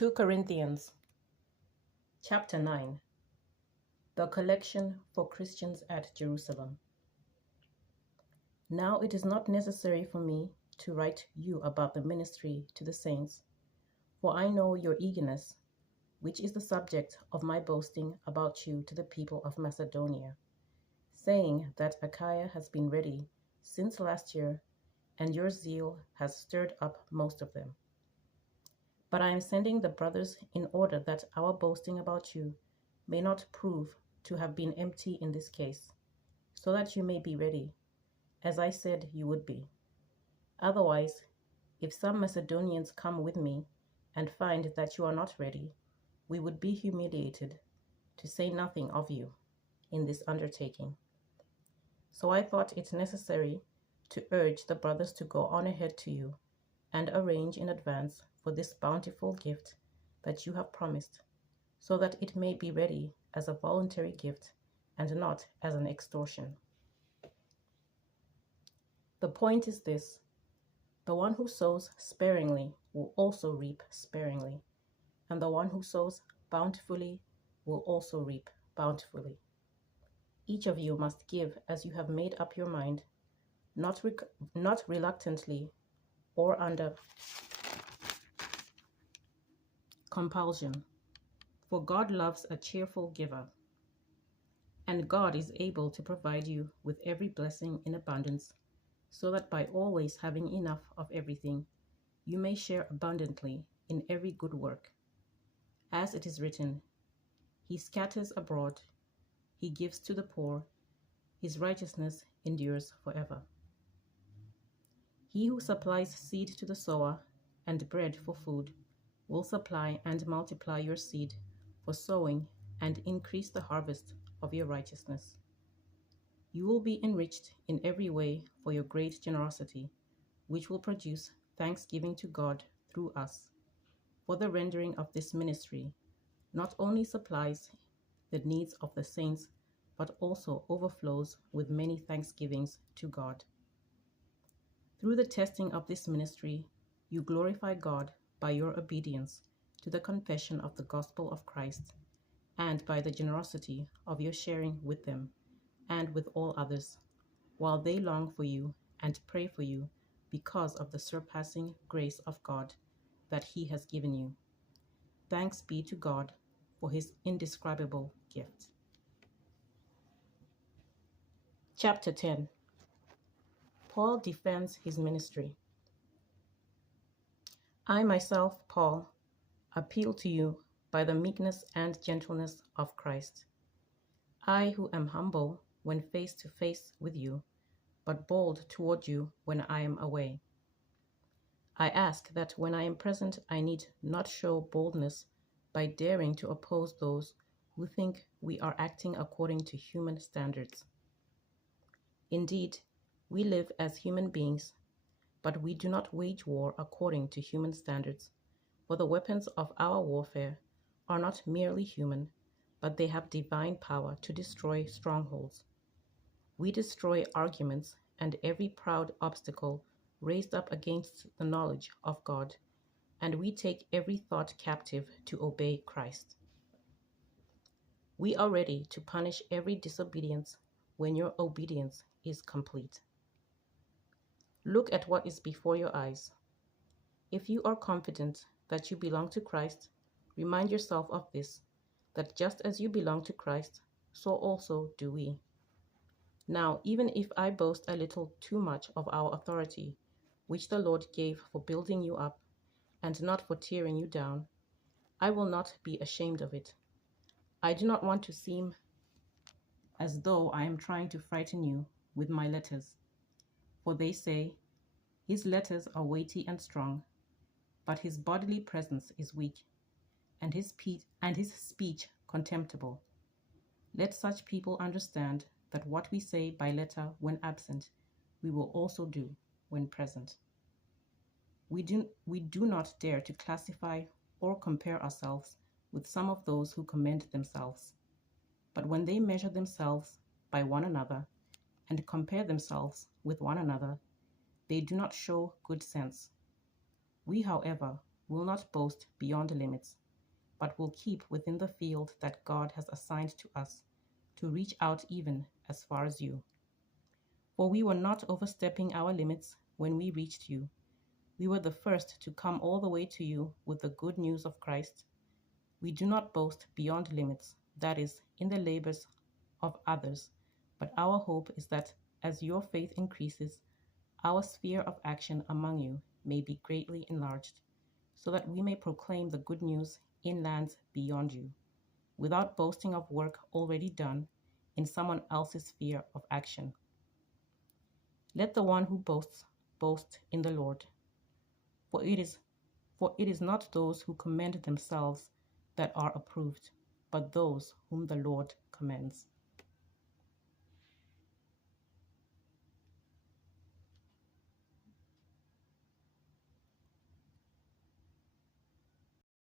2 Corinthians, Chapter 9, The Collection for Christians at Jerusalem. Now it is not necessary for me to write you about the ministry to the saints, for I know your eagerness, which is the subject of my boasting about you to the people of Macedonia, saying that Achaia has been ready since last year, and your zeal has stirred up most of them. But I am sending the brothers in order that our boasting about you may not prove to have been empty in this case, so that you may be ready, as I said you would be. Otherwise, if some Macedonians come with me and find that you are not ready, we would be humiliated, to say nothing of you, in this undertaking. So I thought it necessary to urge the brothers to go on ahead to you and arrange in advance for this bountiful gift that you have promised, so that it may be ready as a voluntary gift and not as an extortion. The point is this: the one who sows sparingly will also reap sparingly, and the one who sows bountifully will also reap bountifully. Each of you must give as you have made up your mind, not reluctantly or under compulsion, for God loves a cheerful giver. And God is able to provide you with every blessing in abundance, so that by always having enough of everything, you may share abundantly in every good work. As it is written, He scatters abroad, He gives to the poor, His righteousness endures forever. He who supplies seed to the sower and bread for food will supply and multiply your seed for sowing and increase the harvest of your righteousness. You will be enriched in every way for your great generosity, which will produce thanksgiving to God through us. For the rendering of this ministry not only supplies the needs of the saints, but also overflows with many thanksgivings to God. Through the testing of this ministry, you glorify God by your obedience to the confession of the gospel of Christ, and by the generosity of your sharing with them and with all others, while they long for you and pray for you because of the surpassing grace of God that He has given you. Thanks be to God for His indescribable gift. Chapter 10. Paul defends his ministry. I myself, Paul, appeal to you by the meekness and gentleness of Christ. I who am humble when face to face with you, but bold toward you when I am away. I ask that when I am present I need not show boldness by daring to oppose those who think we are acting according to human standards. Indeed, we live as human beings, but we do not wage war according to human standards, for the weapons of our warfare are not merely human, but they have divine power to destroy strongholds. We destroy arguments and every proud obstacle raised up against the knowledge of God, and we take every thought captive to obey Christ. We are ready to punish every disobedience when your obedience is complete. Look at what is before your eyes. If you are confident that you belong to Christ, remind yourself of this, that just as you belong to Christ, so also do we. Now, even if I boast a little too much of our authority, which the Lord gave for building you up, and not for tearing you down, I will not be ashamed of it. I do not want to seem as though I am trying to frighten you with my letters. For they say, his letters are weighty and strong, but his bodily presence is weak, and his speech contemptible. Let such people understand that what we say by letter when absent, we will also do when present. We do not dare to classify or compare ourselves with some of those who commend themselves. But when they measure themselves by one another and compare themselves with one another, they do not show good sense. We, however, will not boast beyond limits, but will keep within the field that God has assigned to us, to reach out even as far as you. For we were not overstepping our limits when we reached you. We were the first to come all the way to you with the good news of Christ. We do not boast beyond limits, that is, in the labors of others, but our hope is that as your faith increases, our sphere of action among you may be greatly enlarged, so that we may proclaim the good news in lands beyond you, without boasting of work already done in someone else's sphere of action. Let the one who boasts boast in the Lord. For it is not those who commend themselves that are approved, but those whom the Lord commends.